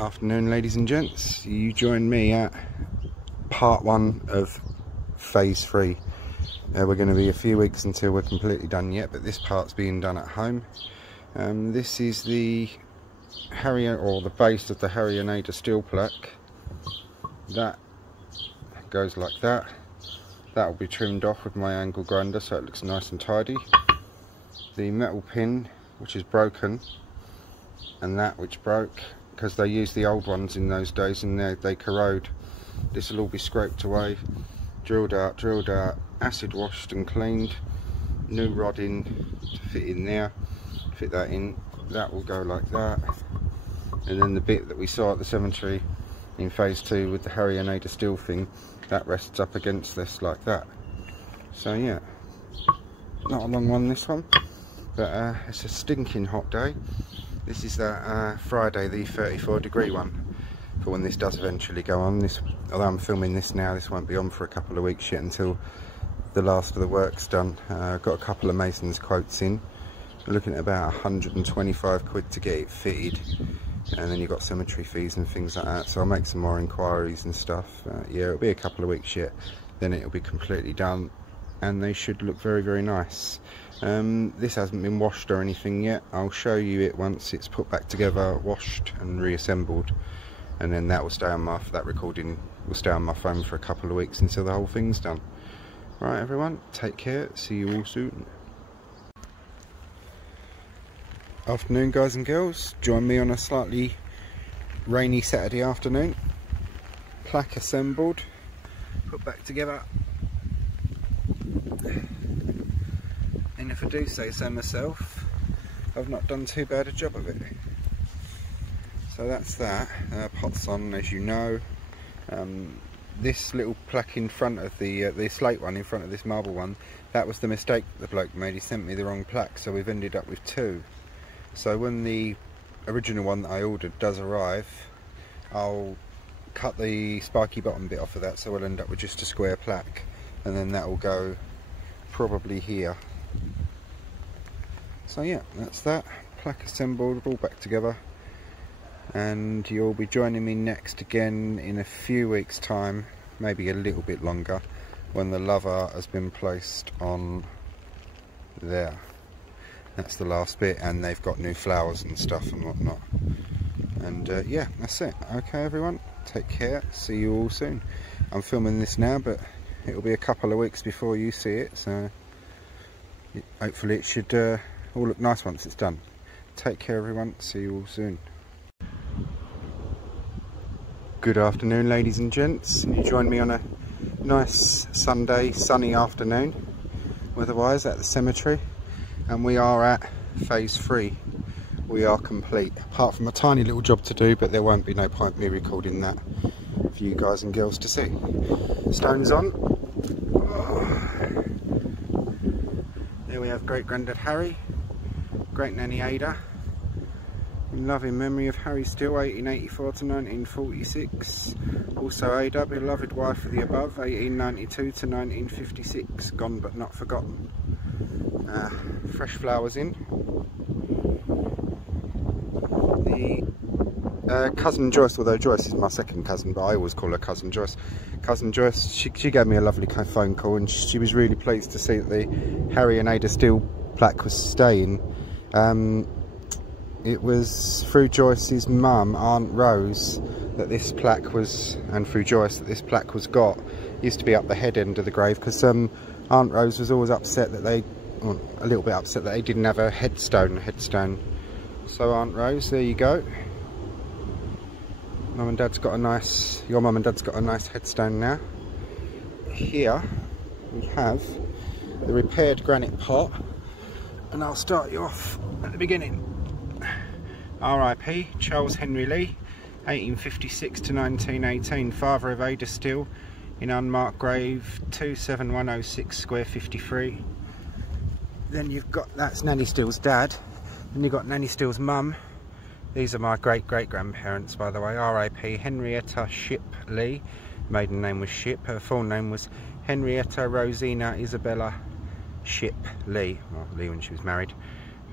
Afternoon, ladies and gents. You join me at part 1 of phase 3. We're going to be a few weeks until we're completely done yet, but this part's being done at home. This is the Harrier, or the base of the Harrier steel plaque. That goes like that. That will be trimmed off with my angle grinder so it looks nice and tidy. The metal pin, which is broken, and that which broke, because they used the old ones in those days and they corrode. This will all be scraped away, drilled out, acid washed and cleaned, new rod in to fit in there, fit that in. That will go like that, and then the bit that we saw at the cemetery in phase 2 with the Harrier steel thing, that rests up against this like that. So yeah, not a long one this one, but it's a stinking hot day. This is that Friday, the 34-degree one, for when this does eventually go on. Although I'm filming this now, this won't be on for a couple of weeks yet until the last of the work's done. I've got a couple of masons quotes in. We're looking at about 125 quid to get it fitted, and then you've got cemetery fees and things like that. So I'll make some more inquiries and stuff. Yeah, it'll be a couple of weeks yet, then it'll be completely done, and they should look very, very nice. This hasn't been washed or anything yet. I'll show you it once it's put back together, washed and reassembled, and then that will stay on that recording will stay on my phone for a couple of weeks until the whole thing's done. Right, everyone, take care, see you all soon. Afternoon, guys and girls. Join me on a slightly rainy Saturday afternoon. Plaque assembled, put back together, and if I do say so myself, I've not done too bad a job of it. So that's that. Pot's on, as you know. This little plaque in front of the slate one, in front of this marble one, that was the mistake the bloke made. He sent me the wrong plaque, so we've ended up with 2. So when the original one that I ordered does arrive, I'll cut the spiky bottom bit off of that, so we'll end up with just a square plaque, and then that will go probably here. So yeah, that's that. Plaque assembled, all back together, and you'll be joining me next again in a few weeks' time, maybe a little bit longer, when the lover has been placed on there. That's the last bit, and they've got new flowers and stuff and whatnot. And yeah, that's it. Okay, everyone, take care, see you all soon. I'm filming this now, but it'll be a couple of weeks before you see it, so hopefully it should all look nice once it's done. Take care, everyone, see you all soon. Good afternoon, ladies and gents. You join me on a nice Sunday sunny afternoon weather-wise at the cemetery, and we are at phase 3. We are complete, apart from a tiny little job to do, but there won't be no point me recording that for you guys and girls to see. Stones on. There we have great granddad Harry, great nanny Ada, in loving memory of Harry Still, 1884 to 1946. Also Ada, beloved wife of the above, 1892 to 1956, gone but not forgotten. Fresh flowers in. The cousin Joyce, although Joyce is my second cousin, but I always call her cousin Joyce. Cousin Joyce, she gave me a lovely phone call, and she was really pleased to see that the Harrier steel plaque was staying. It was through Joyce's mum, Aunt Rose, that this plaque was, and through Joyce, that this plaque was got. It used to be up the head end of the grave, because Aunt Rose was always upset that they, well, a little bit upset that they didn't have a headstone. So Aunt Rose, there you go. Mum and Dad's got a nice, your mum and Dad's got a nice headstone now. Here we have the repaired granite pot, and I'll start you off at the beginning. R.I.P. Charles Henry Lee, 1856 to 1918, father of Ada Still, in unmarked grave 27106 square 53. Then you've got, that's Nanny Still's dad. Then you've got Nanny Still's mum. These are my great-great-grandparents, by the way. R.I.P. Henrietta Ship Lee. Maiden name was Ship. Her full name was Henrietta Rosina Isabella Ship Lee. Well, Lee when she was married.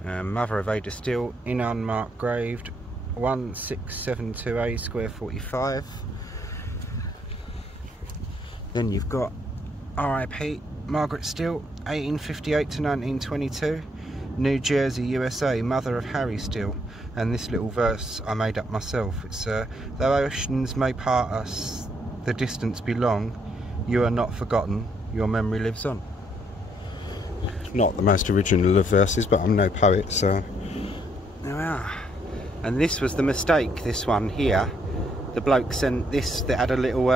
Mother of Ada Still, in unmarked grave 1672A square 45. Then you've got RIP Margaret Steele, 1858 to 1922, New Jersey, USA, mother of Harry Steele. And this little verse I made up myself. It's though oceans may part us, the distance be long, you are not forgotten, your memory lives on. Not the most original of verses, but I'm no poet, so there we are. And this was the mistake, this one here. The bloke sent this that had a little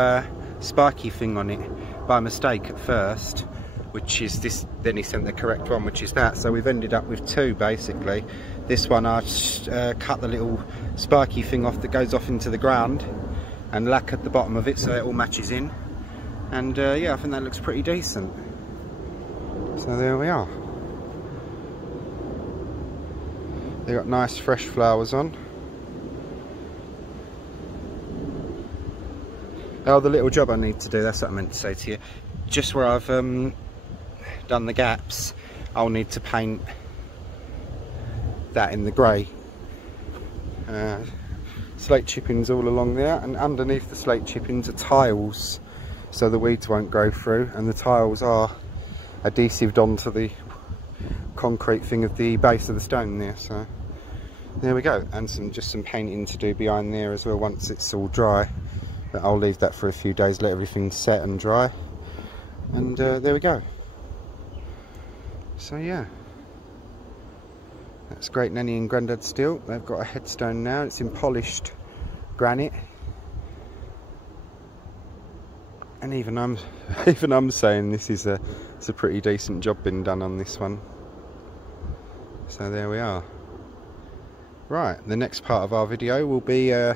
spiky thing on it by mistake at first, which is this. Then he sent the correct one, which is that. So we've ended up with two basically. This one I cut the little spiky thing off that goes off into the ground and lacquered the bottom of it so it all matches in. And yeah, I think that looks pretty decent. So there we are. They got nice fresh flowers on. Oh, the little job I need to do, that's what I meant to say to you. Just where I've done the gaps, I'll need to paint that in the grey. Slate chippings all along there, and underneath the slate chippings are tiles so the weeds won't grow through, and the tiles are adhesived onto the concrete thing of the base of the stone there. So there we go, and just some painting to do behind there as well once it's all dry, but I'll leave that for a few days, let everything set and dry, and there we go. So yeah, that's Great Nanny and Grandad Steele. They've got a headstone now, it's in polished granite, and even I'm saying this is it's a pretty decent job been done on this one. So there we are. Right, the next part of our video will be a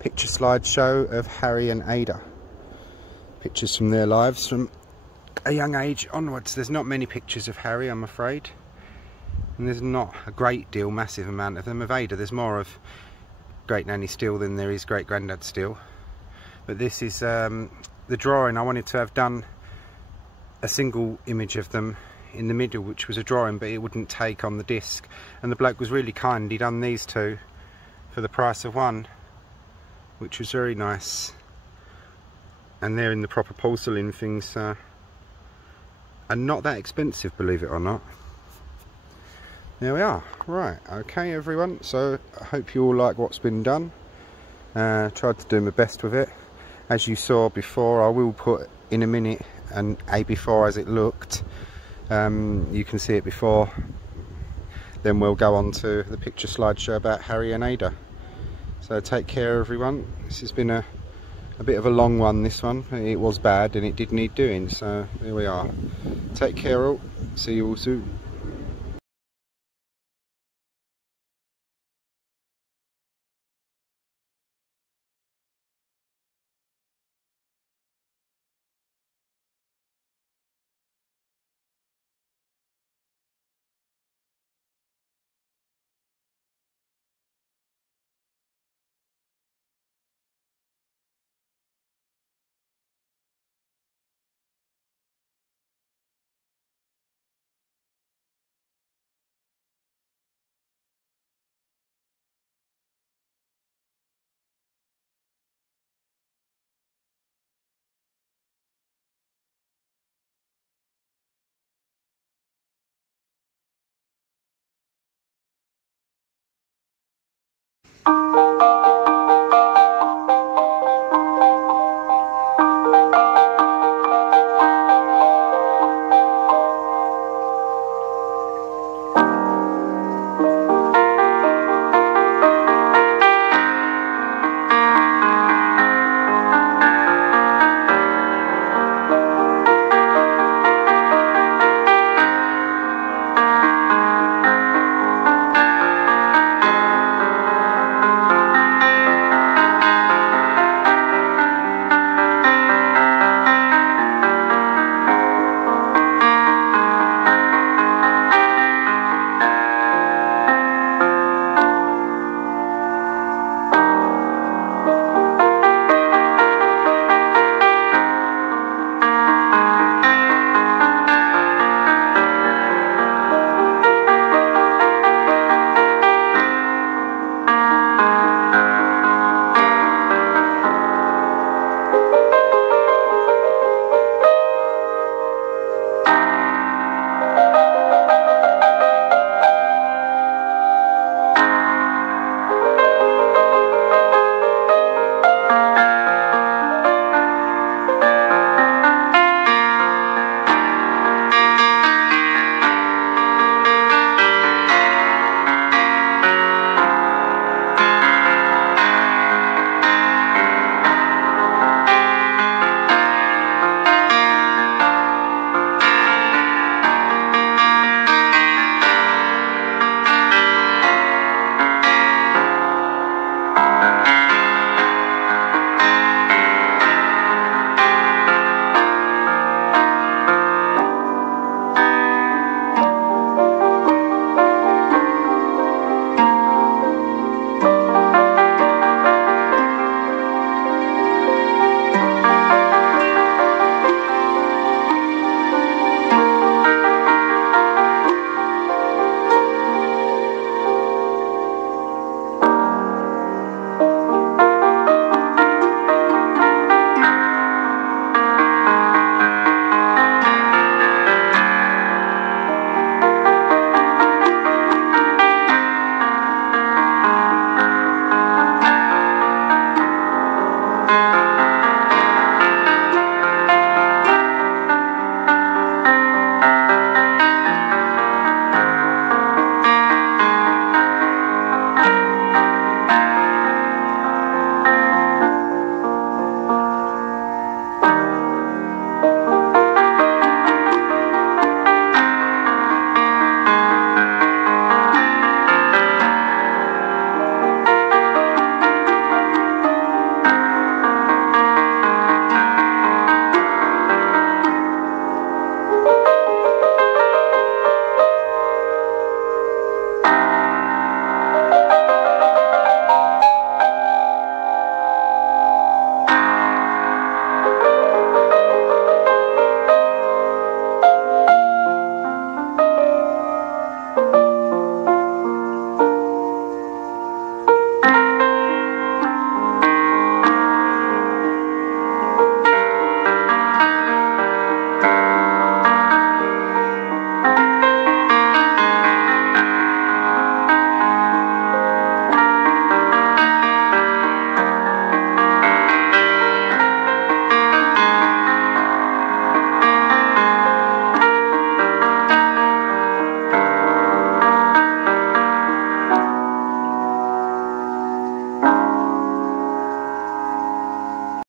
picture slideshow of Harry and Ada. Pictures from their lives from a young age onwards. There's not many pictures of Harry, I'm afraid, and there's not a great deal, massive amount of them. Of Ada, there's more of Great Nanny Steele than there is Great Grandad Steele. But this is the drawing. I wanted to have done a single image of them in the middle, which was a drawing, but it wouldn't take on the disc, and the bloke was really kind. He done these two for the price of one, which was very nice, and they're in the proper porcelain things, and not that expensive, believe it or not. There we are. Right, okay everyone, so I hope you all like what's been done. Tried to do my best with it. As you saw before, I will put in a minute a before as it looked. You can see it before. Then we'll go on to the picture slideshow about Harry and Ada. So take care everyone. This has been a bit of a long one, this one. It was bad and it did need doing, so there we are. Take care all. See you all soon.